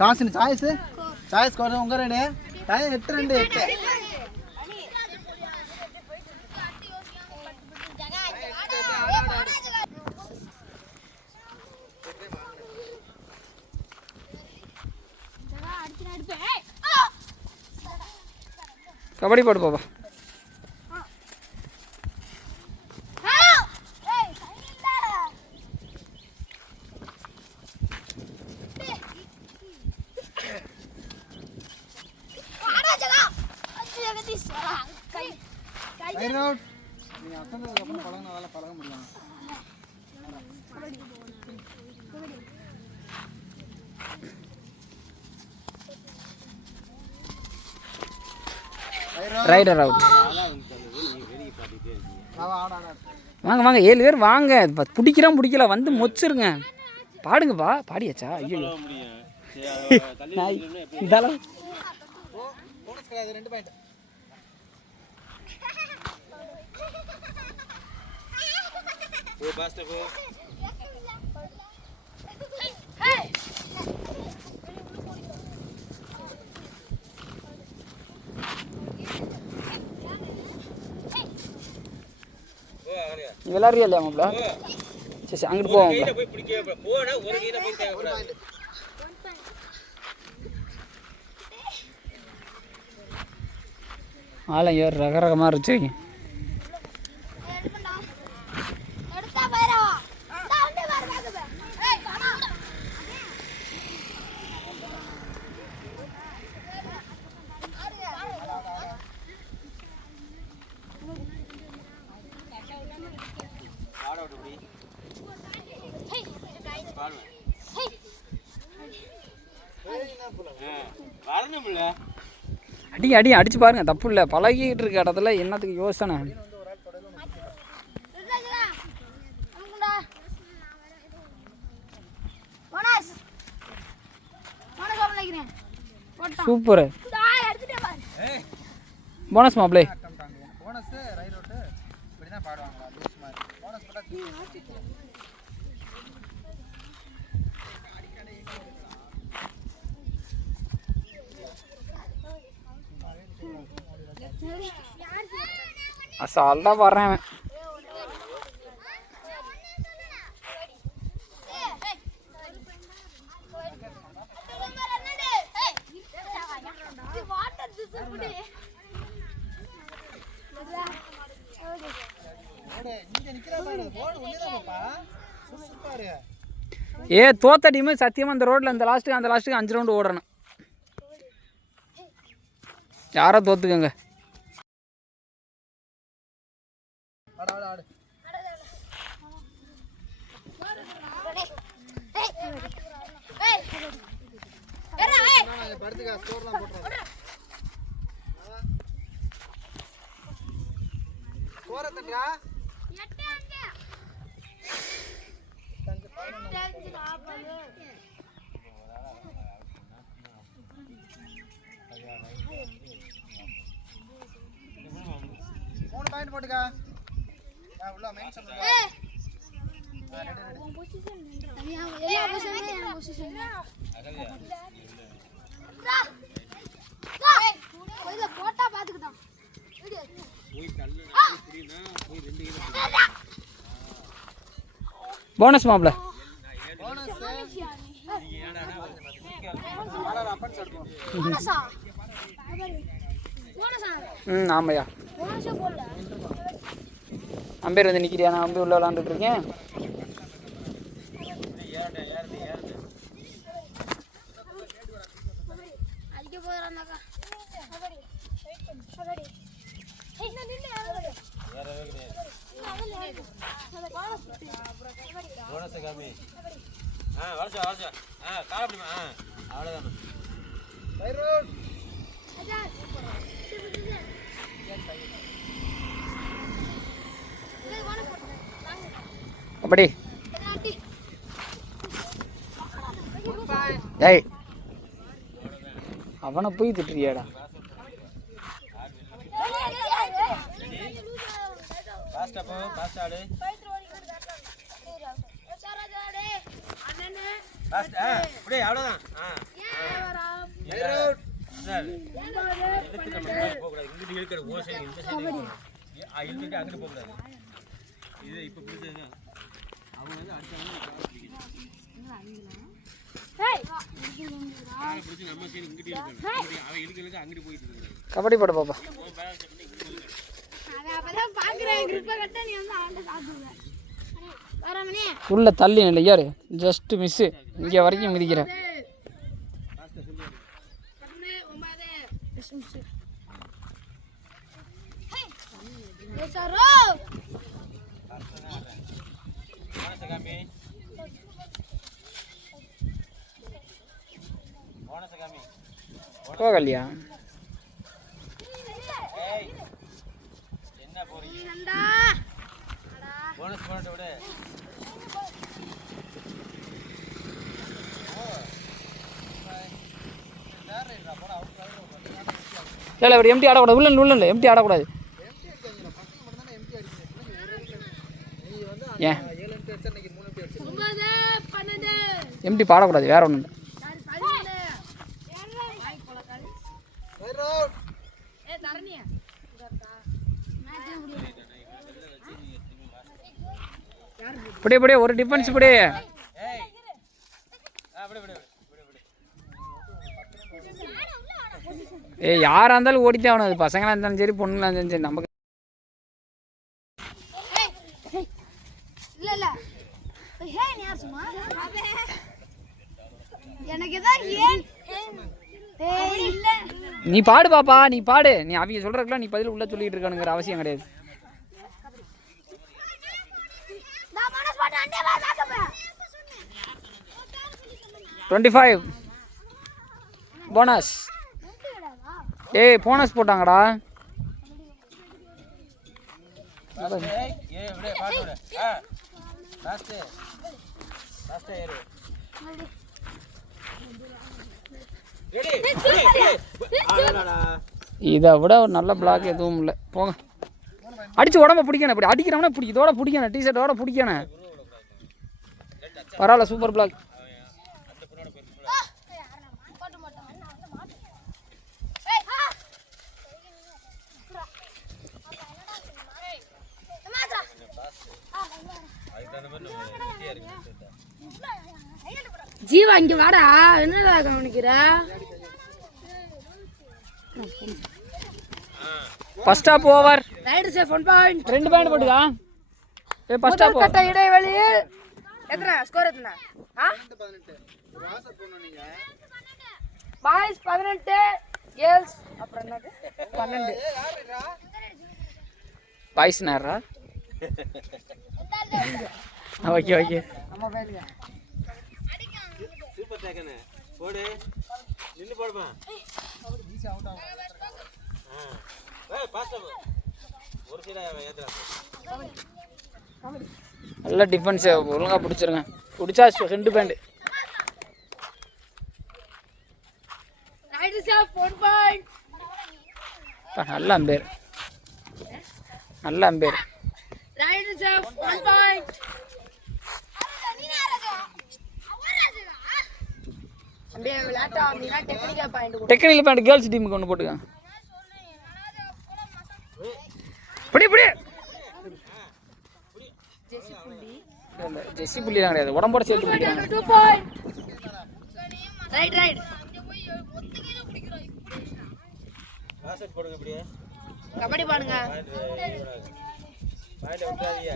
Toss choice choice கோடு உங்க ரெண்டு time 8-2 kabaddi போடு பாப்பா. Rider out. வாங்க வாங்க 7 பேர் வாங்க. பிடிக்கிறோம் பிடிக்கல வந்து மொச்சிருங்க. பாடுங்கப்பா. பாடியாச்சா? ஐயோ இதெல்லாம் நீ விளாட்றியா இல்லையா மாப்பிள? சரி சரி அங்கிட்டு போவோம். ஆளை ஏறு ரகரகமாக இருந்துச்சு. அடி அடி அடிச்சு பாருங்க, தப்பு இல்லை. பழகிட்டு இருக்க இடத்துல என்னத்துக்கு யோசனை? சூப்பர் போனஸ் மாப்பிளே. அசால்ட்டா வர்றேன் அவன். தோத்த டீமு சத்தியமாக அந்த ரோட்டில் அந்த லாஸ்ட்டுக்கு 5 ரவுண்டு ஓடணும். யாரோ தோத்துக்கங்க. போட்டுக்கா உள்ள மெயின் சொல்லுங்க. போனஸ் மாப்ள. ஆமையா அம்பேர் வந்து நிற்கிறியா? நான் அம்பே உள்ள விளாண்டுட்டு இருக்கேன். கபடி ஏய் அவனை போய் திட்டுறியாடா. கபடி போட பாப்பா. உள்ள தள்ளி இல்லை யாரு ஜஸ்ட் மிஸ்ஸு இங்கே வரைக்கும் மிதிக்கிறேன். போகலையா இல்லை இப்படி எம்டி ஆடக்கூடாது. உள்ள உள்ள எம்டி ஆடக்கூடாது. ஏன் எம்டி பாடக்கூடாது வேற ஒன்றும் இல்லை. இப்படியே இப்படியே ஒரு டிஃபென்ஸ் இப்படியே. யாராக இருந்தாலும் ஓடித்தே ஆகணும். அது பசங்களாக இருந்தாலும் சரி பொண்ணுங்களாக இருந்தாலும் சரி. நமக்கு நீ பாடு பாப்பா, நீ பாடு. நீ அவங்க சொல்றதுக்குலாம் நீ பதில் உள்ள சொல்லிட்டு இருக்கானுங்கிற அவசியம் கிடையாது. $25 போனஸ். ஏய் போனஸ் போட்டாங்கடா. இதை விட ஒரு நல்ல பிளாக் எதுவும் இல்லை. போங்க அடிச்சு உடம்ப பிடிக்கணும். இப்படி அடிக்கிறவனா பிடி இதோட பிடிக்கணும். டிஷர்ட்டோட பிடிக்கணும். பரவாயில்ல சூப்பர் பிளாக். ஜீவா இங்க வாடா. என்னடா கவனிக்கிற? First half over. Raid safe 1 point. 2 point போடுடா. ஏ ஃபர்ஸ்ட் ஹாஃப் கட்ட இடைவெளியில் எத்தனை ஸ்கோர் எத்தனை? 18. வாசல் போணும் நீங்க. பாய்ஸ் 18 கேர்ள்ஸ் அப்புறம் என்னது 12. யாருடா? பாய்ஸ் நேரா. Okay okay. நம்ம பேருங்க. சூப்பர் டேக்கனே. போடு. நின்னு போடுமா. ஈஸி அவுட் ஆகும். ஏய் பாஸ் ஒரு சைடா ஏத்துறா. நல்ல டிஃபென்ஸ் ஒழுங்கா பிடிச்சிருங்க. பிடிச்சா 2 பாயிண்ட். Right safe 1 point. நல்ல அம்பேர். நல்ல அம்பேர். Right safe 1 point. அப்படியே விளையாட்டா அப்படினா technical point. Technical point girls டீமுக்கு ஒன்று போட்டுங்க. புடி புடி. ஜெசி புள்ளிலாம் கிடையாது. உடம்போட சேர்த்து பிடிக்கணும். 2 பாயிண்ட். Right right. பாஸ்கெட் போடுங்க அப்படியே. கபடி பாடுங்க. பாயிண்ட் விட்டுறாதீங்க.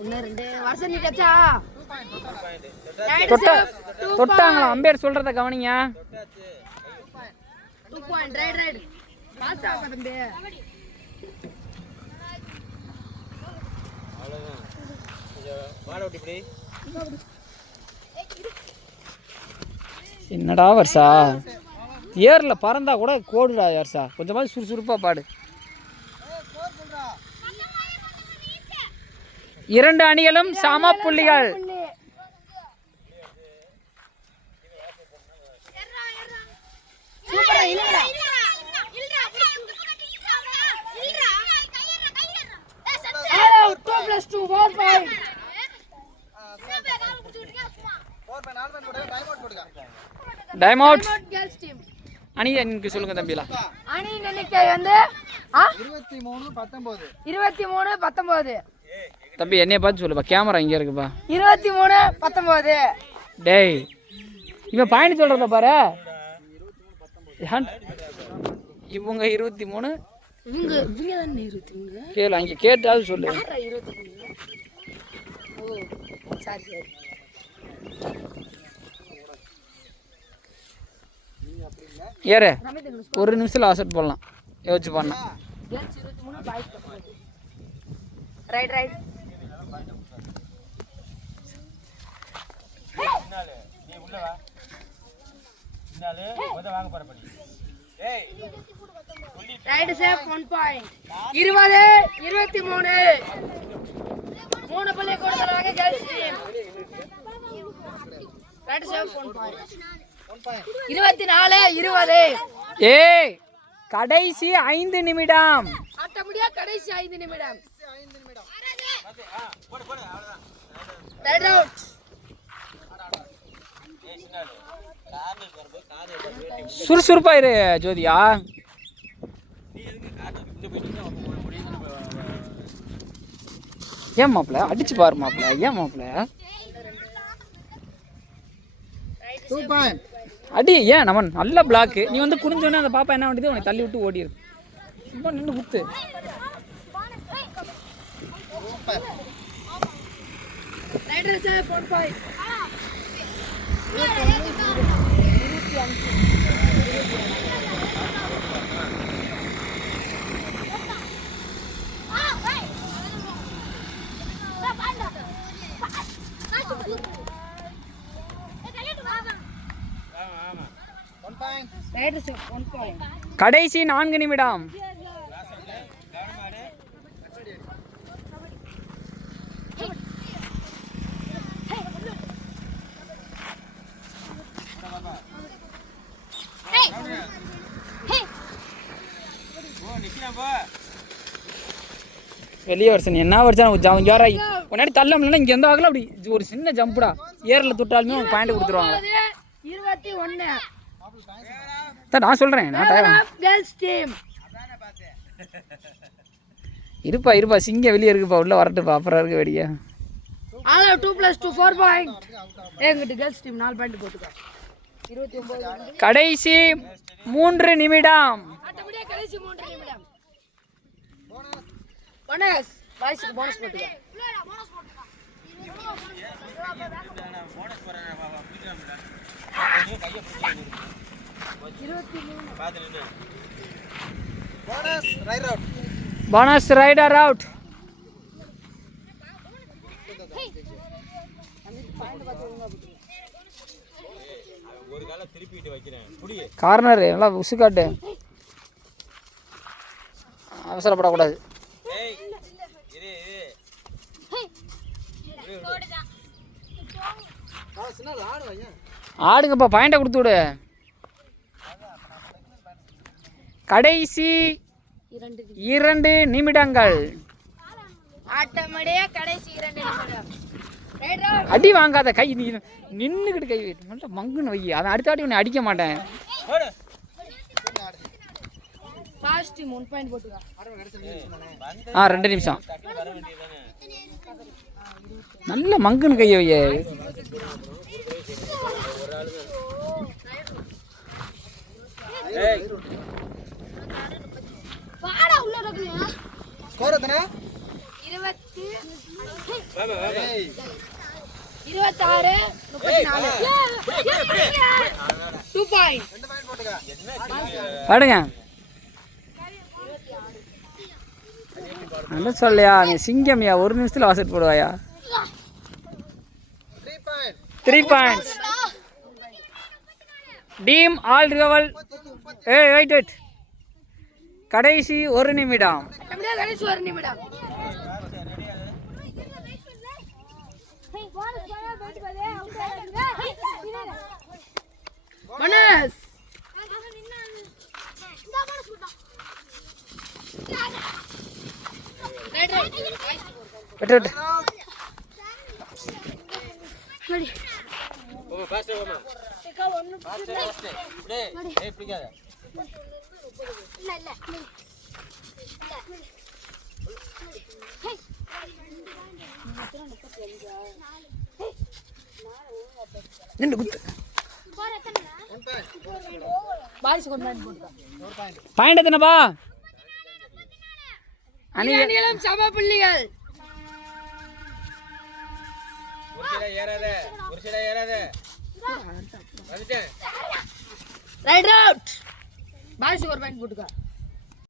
ஒன்னு ரெண்டு வருஷம் நிக்கச்சா. தொட்டாங்களா? அம்பேர் சொல்றத கவனிங்க. 2 பாயிண்ட். Right right. பாஸ் ஆக தம்பி. அவ்வளவுதான். பால் அவுட் இப்படி. என்னடா வர்ஷா ஏரில் பறந்தா கூட கோடுடா யார்சா, கொஞ்சமாவது சுறுசுறுப்பாக பாடு. 2 அணிகளும் சம புள்ளிகள். சூப்பரா இல்லடா. Hello 2 + 2 4 point. 4 பை 4 பை போடுங்க. டைம் அவுட் போடுங்க. Time out. கேர்ள்ஸ் டீம் அணி எனக்கு சொல்லுங்க தம்பிலா. அணி எண்ணிக்கை வந்து 23-19. 23-19. தம்பி என்னைய பார்த்து சொல்லுப்பா, கேமரா இங்கே இருக்குப்பா. 23-19. டேய் இவன் பாயிண்ட் சொல்கிறத பாரு. இவங்க 23, இவங்க தானே 23. கேளு அங்கே கேட்டாவது சொல்லு. 23. ஓ சரி சரி. ஏறு, ஒரு நிமிஷத்தில் ஆசட் போடலாம், யோசிச்சு பண்ணலாம். Girls 23 boys 19. Right right. நீ உள்ள வா. பின்னாலே வாங்க போற படி. ஏய் ரைட் சேஃப் 1 பாயிண்ட். 20-23. 3 புள்ளி கொடுக்கறாங்க girls team. Right safe 1 point. 24-20. ஏய் கடைசி 5 நிமிடம். ஆட்ட முடியா கடைசி 5 நிமிடம். போடு போடு அவ்வளவுதான். Right out. ஏய் சின்னாலே கார்னர் போய் காதை சுறுசுறுப்பா இரு ஜோதியா. நீ எதுக்கு கார்னர் இந்த போய் நின்னா முடியுது. ஏன் மாப்பிள்ள அடிச்சு பாரு மாப்பிள்ள, ஏன் மாப்பிள்ள 2 பாயிண்ட். அடி. ஏன் நம்ம நல்ல பிளாக்கு, நீ வந்து குனிஞ்சோடனே அந்த பாப்பா என்ன பண்ணுது, உனக்கு தள்ளி விட்டு ஓடிடுது. சும்மா நின்று குத்து. Right safe 1 point. Right safe 1 point. கடைசி 4 நிமிடம். வெளியே வருஷன் என்ன வருஷம் ஜாரா உன்னாடி தள்ள முடியல. இங்கே எந்த ஆகல அப்படி ஒரு சின்ன ஜம்புடா, ஏரில் தொட்டாலுமே உனக்கு பாயிண்ட் கொடுத்துருவாங்க. 21. நான் சொல்கிறேன், நான் கேர்ள்ஸ் டீம். இருப்பா சிங்க வெளியே இருக்குப்பா, உள்ள வரட்டுப்பா, அப்புறம் இருக்கு வெடியா. All 2 + 2 4 point. எங்கிட்ட கேர்ள்ஸ் டீம் 4 பாயிண்ட் போட்டுக்க. 29. கடைசி 3 நிமிடம். ஆட்டோமேட்டிக்கா கடைசி 3 நிமிடம். போனஸ் பாய்ஸ்க்கு போனஸ் போட்டுக்க. போனஸ் போறேன் பிடிக்கலாம்டா. நீ கையை பிடிச்சு 23 பாத்து நின்னு. Bonus raid out. Bonus raider out. ஒரு கால திருப்பிட்டு வைக்கிறேன். புடி கார்னர் நல்லா உசு காட்டு, அவசரப்படக்கூடாது. ஏய் இரு சின்ன ஆடு வைங்க. ஆடுங்கப்பா, பாயிண்டை கொடுத்து விடு. கடைசி 2 நிமிடங்கள். ஆட்டோமேட்டிக்கா கடைசி 2 நிமிடம். Right out. அடி வாங்காத, கை நின்றுக்கிட்டு கை வைட்டு நல்லா மங்குன்னு வை. அதை அடுத்த வாட்டி உன்னை அடிக்க மாட்டேன். போடு. லாஸ்ட் டீம் 1 பாயிண்ட் போட்டுக்க. 2 நிமிஷம். டக்குனு வர வேண்டியதானே. நல்ல மங்குன்னு கையை வை. ஏய் வாடா உள்ள இருக்கணும். ஸ்கோர் எத்தனை? 20. வாமா வாமா. ஏய் 26 34. 2 பாயிண்ட். 2 பாயிண்ட் போட்டுக்க. பாடுங்க. நல்ல சொல்லையா, நீ சிங்கம்யா, ஒரு நிமிஷத்தில் வாசட் போடுவாயா. 3 point. 3 points. Team all rival ஏய் வெயிட் வெயிட், கடைசி 1 நிமிடம். அப்படியே கடைசி 1 நிமிடம். மனஸ் வெட்டு வெட்டு. போமா ஃபாஸ்ட் போமா. ஃபாஸ்ட் இப்படி ஏய் பிடிக்காத. நின்று குத்து. பாய்ஸ் கொண்டாடி போடுங்க. பாயிண்ட் எத்தனைப்பா? அணிகளும் சம புள்ளிகள். ஒரு சில ஏறாத வந்துட்டேன். Right out. பாய்ஸ் ஒரு பாயிண்ட் போட்டுக்க.